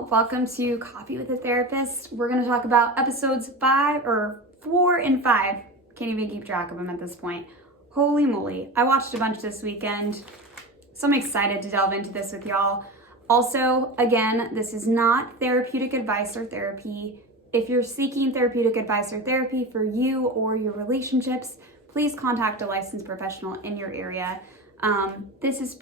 Hello, welcome to Coffee with a Therapist. We're going to talk about episodes 4 and 5. Can't even keep track of them at this point. Holy moly. I watched a bunch this weekend, so I'm excited to delve into this with y'all. Also, again, this is not therapeutic advice or therapy. If you're seeking therapeutic advice or therapy for you or your relationships, please contact a licensed professional in your area. This is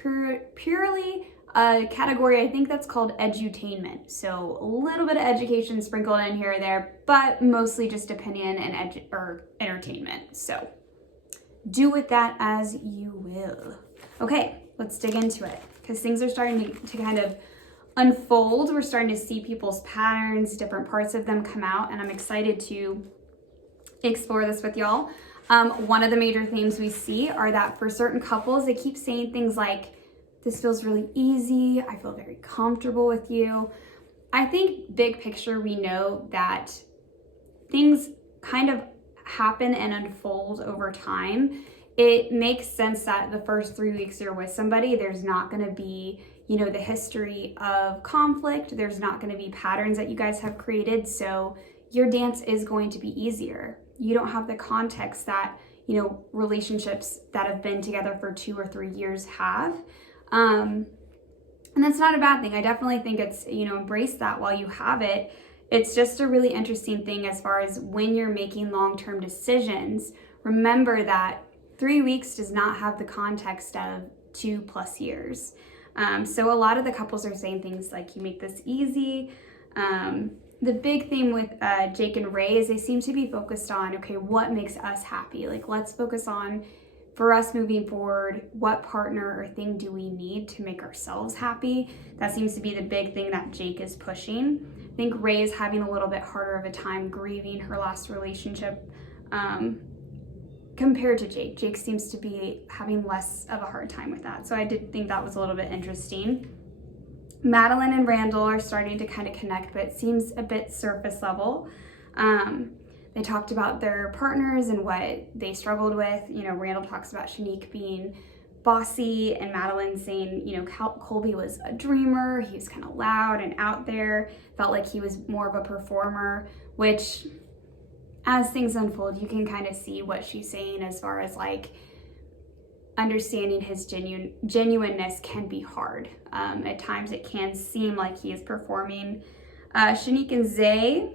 purely a category, I think that's called edutainment. So a little bit of education sprinkled in here or there, but mostly just opinion and entertainment. So do with that as you will. Okay, let's dig into it because things are starting to kind of unfold. We're starting to see people's patterns, different parts of them come out, and I'm excited to explore this with y'all. One of the major themes we see are that for certain couples, they keep saying things like, this feels really easy, I feel very comfortable with you. I think big picture, we know that things kind of happen and unfold over time. It makes sense that the first 3 weeks you're with somebody, there's not going to be, the history of conflict. There's not going to be patterns that you guys have created. So your dance is going to be easier. You don't have the context that, relationships that have been together for 2 or 3 years have. And that's not a bad thing. I definitely think it's, embrace that while you have it. It's just a really interesting thing as far as when you're making long-term decisions. Remember that 3 weeks does not have the context of 2+ years. So a lot of the couples are saying things like, you make this easy. The big theme with Jake and Ray is they seem to be focused on, okay, what makes us happy? Like, let's focus on, for us moving forward, what partner or thing do we need to make ourselves happy? That seems to be the big thing that Jake is pushing. I think Ray is having a little bit harder of a time grieving her last relationship compared to Jake. Jake seems to be having less of a hard time with that. So I did think that was a little bit interesting. Madeline and Randall are starting to kind of connect, but it seems a bit surface level. They talked about their partners and what they struggled with. Randall talks about Shanique being bossy and Madeline saying, Colby was a dreamer. He was kind of loud and out there, felt like he was more of a performer, which as things unfold, you can kind of see what she's saying as far as like understanding his genuineness can be hard. At times it can seem like he is performing. Shanique and Zay,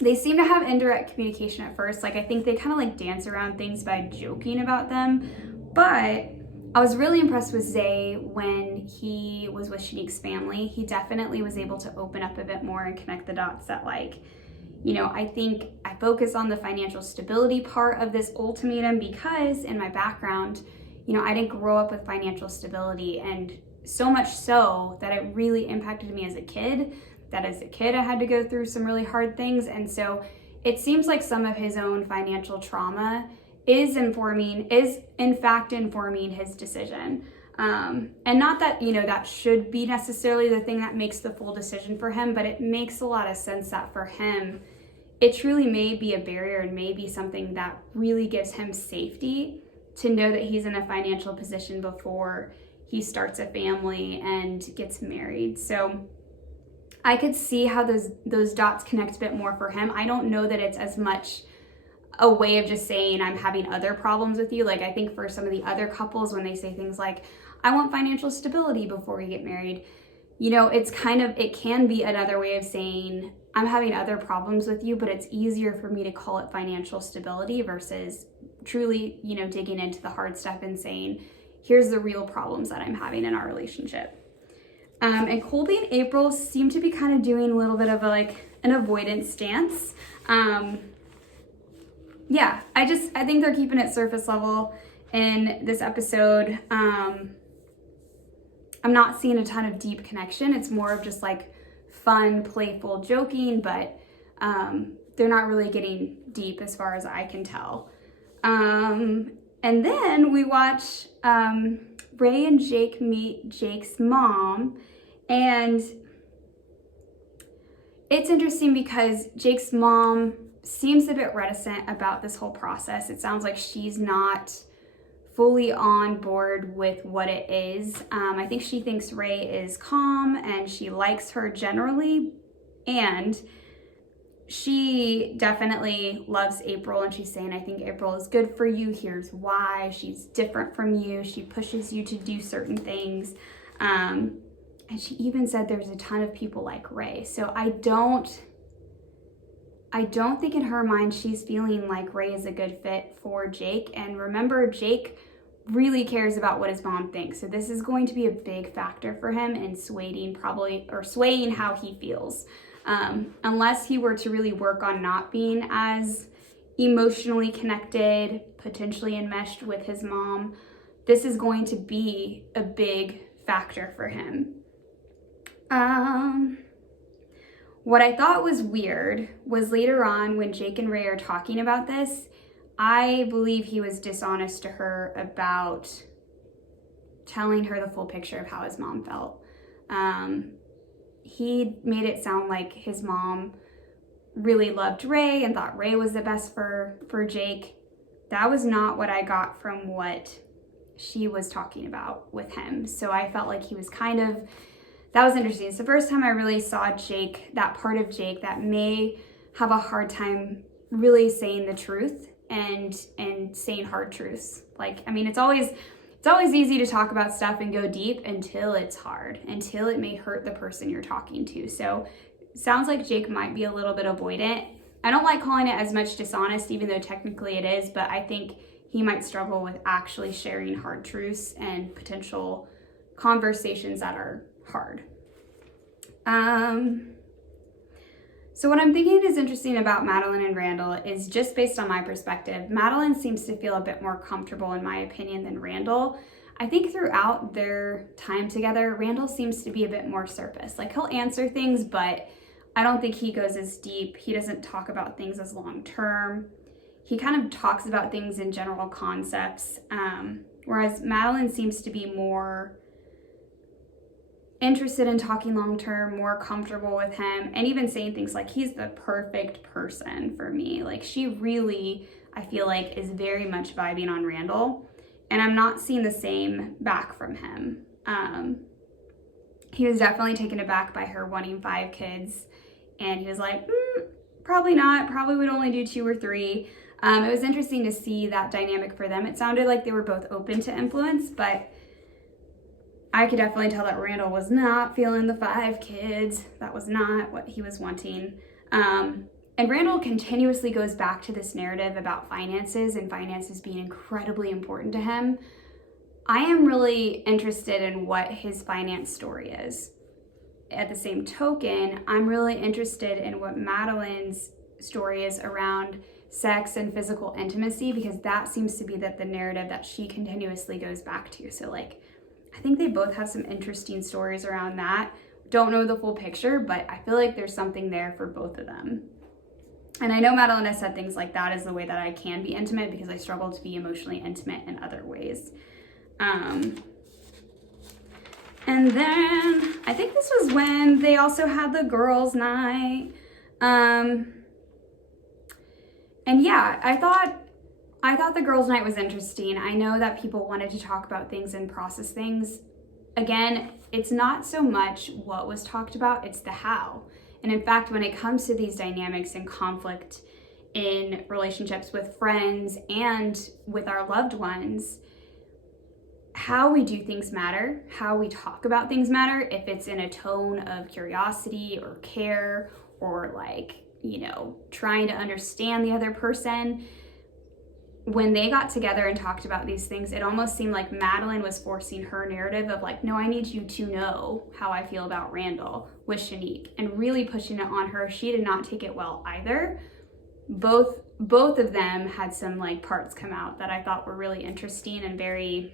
they seem to have indirect communication at first. Like, I think they kind of like dance around things by joking about them. But I was really impressed with Zay when he was with Shanique's family. He definitely was able to open up a bit more and connect the dots that I think I focus on the financial stability part of this ultimatum because in my background, I didn't grow up with financial stability, and so much so that it really impacted me as a kid. That as a kid, I had to go through some really hard things. And so it seems like some of his own financial trauma is in fact informing his decision. And not that, that should be necessarily the thing that makes the full decision for him, but it makes a lot of sense that for him, it truly may be a barrier and may be something that really gives him safety to know that he's in a financial position before he starts a family and gets married. So I could see how those dots connect a bit more for him. I don't know that it's as much a way of just saying I'm having other problems with you. Like, I think for some of the other couples, when they say things like, I want financial stability before we get married, it can be another way of saying I'm having other problems with you, but it's easier for me to call it financial stability versus truly, digging into the hard stuff and saying, here's the real problems that I'm having in our relationship. And Colby and April seem to be kind of doing a little bit of an avoidance stance. I think they're keeping it surface level in this episode. I'm not seeing a ton of deep connection. It's more of just like fun, playful joking, but they're not really getting deep as far as I can tell. And then we watch Ray and Jake meet Jake's mom, and it's interesting because Jake's mom seems a bit reticent about this whole process. It sounds like she's not fully on board with what it is. I think she thinks Ray is calm and she likes her generally, and she definitely loves April, and she's saying, I think April is good for you. Here's why. She's different from you. She pushes you to do certain things. And she even said there's a ton of people like Ray. So I don't think in her mind she's feeling like Ray is a good fit for Jake. And remember, Jake really cares about what his mom thinks. So this is going to be a big factor for him in swaying how he feels. Unless he were to really work on not being as emotionally connected, potentially enmeshed with his mom, this is going to be a big factor for him. What I thought was weird was later on when Jake and Ray are talking about this, I believe he was dishonest to her about telling her the full picture of how his mom felt. He made it sound like his mom really loved Ray and thought Ray was the best for Jake. That was not what I got from what she was talking about with him. So I felt like he was that was interesting. It's the first time I really saw Jake, that part of Jake that may have a hard time really saying the truth and saying hard truths. It's always easy to talk about stuff and go deep until it's hard, until it may hurt the person you're talking to. So it sounds like Jake might be a little bit avoidant. I don't like calling it as much dishonest, even though technically it is, but I think he might struggle with actually sharing hard truths and potential conversations that are hard. So what I'm thinking is interesting about Madeline and Randall is just based on my perspective, Madeline seems to feel a bit more comfortable, in my opinion, than Randall. I think throughout their time together, Randall seems to be a bit more surface. Like, he'll answer things, but I don't think he goes as deep. He doesn't talk about things as long term. He kind of talks about things in general concepts, whereas Madeline seems to be more interested in talking long term, more comfortable with him, and even saying things like, he's the perfect person for me. Like, she really, I feel like, is very much vibing on Randall, and I'm not seeing the same back from him. He was definitely taken aback by her wanting 5 kids, and he was like, probably not, probably would only do 2 or 3. It was interesting to see that dynamic for them. It sounded like they were both open to influence, but I could definitely tell that Randall was not feeling the 5 kids. That was not what he was wanting. And Randall continuously goes back to this narrative about finances and finances being incredibly important to him. I am really interested in what his finance story is. At the same token, I'm really interested in what Madeline's story is around sex and physical intimacy, because that seems to be the narrative that she continuously goes back to. So I think they both have some interesting stories around that. Don't know the full picture, but I feel like there's something there for both of them. And I know Madeline has said things like that is the way that I can be intimate, because I struggle to be emotionally intimate in other ways. And then I think this was when they also had the girls' night. And yeah, I thought the girls' night was interesting. I know that people wanted to talk about things and process things. Again, it's not so much what was talked about, it's the how. And in fact, when it comes to these dynamics and conflict in relationships with friends and with our loved ones, how we do things matter, how we talk about things matter, if it's in a tone of curiosity or care or trying to understand the other person. When they got together and talked about these things, it almost seemed like Madeline was forcing her narrative of no, I need you to know how I feel about Randall with Shanique, and really pushing it on her. She did not take it well either. Both of them had some parts come out that I thought were really interesting and very,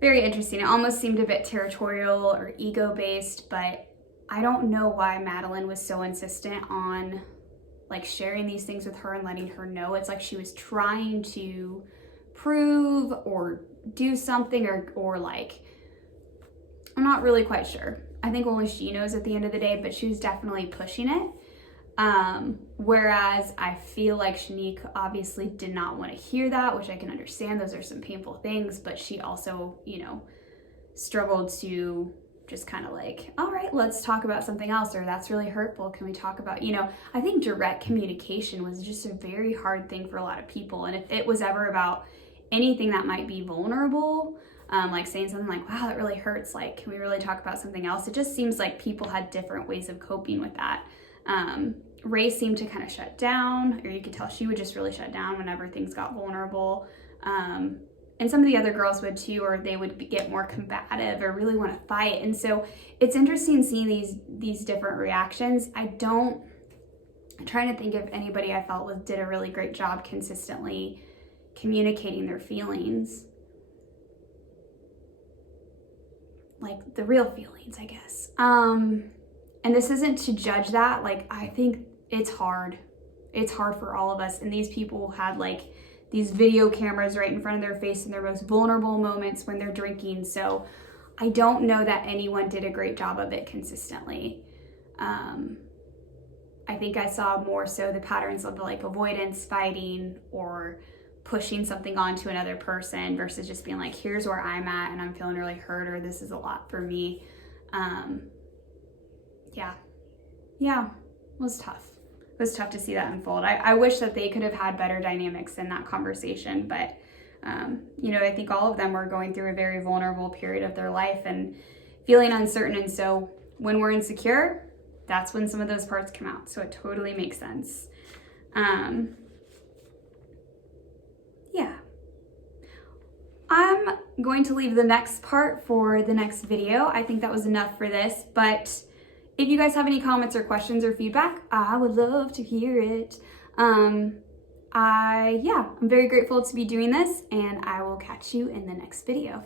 very interesting. It almost seemed a bit territorial or ego-based, but I don't know why Madeline was so insistent on sharing these things with her and letting her know. It's like she was trying to prove or do something or I'm not really quite sure. I think only she knows at the end of the day, but she was definitely pushing it. Whereas I feel like Shanique obviously did not want to hear that, which I can understand. Those are some painful things, but she also, you know, struggled to just kind of like, all right, let's talk about something else, or that's really hurtful. Can we talk about, you know, I think direct communication was just a very hard thing for a lot of people. And if it was ever about anything that might be vulnerable, like saying something like, wow, that really hurts, like, can we really talk about something else? It just seems like people had different ways of coping with that. Ray seemed to kind of shut down, or you could tell she would just really shut down whenever things got vulnerable. And some of the other girls would too, or they would get more combative or really want to fight. And so it's interesting seeing these different reactions. I'm trying to think if anybody I felt did a really great job consistently communicating their feelings. Like the real feelings, I guess. And this isn't to judge that. Like, I think it's hard. It's hard for all of us. And these people had like these video cameras right in front of their face in their most vulnerable moments when they're drinking. So I don't know that anyone did a great job of it consistently. I think I saw more so the patterns of like avoidance, fighting, or pushing something onto another person versus just being like, here's where I'm at and I'm feeling really hurt, or this is a lot for me. Yeah, it was tough. It was tough to see that unfold. I wish that they could have had better dynamics in that conversation, but you know, I think all of them were going through a very vulnerable period of their life and feeling uncertain. And so when we're insecure, that's when some of those parts come out. So it totally makes sense. Yeah. I'm going to leave the next part for the next video. I think that was enough for this, but if you guys have any comments or questions or feedback, I would love to hear it. I'm very grateful to be doing this, and I will catch you in the next video.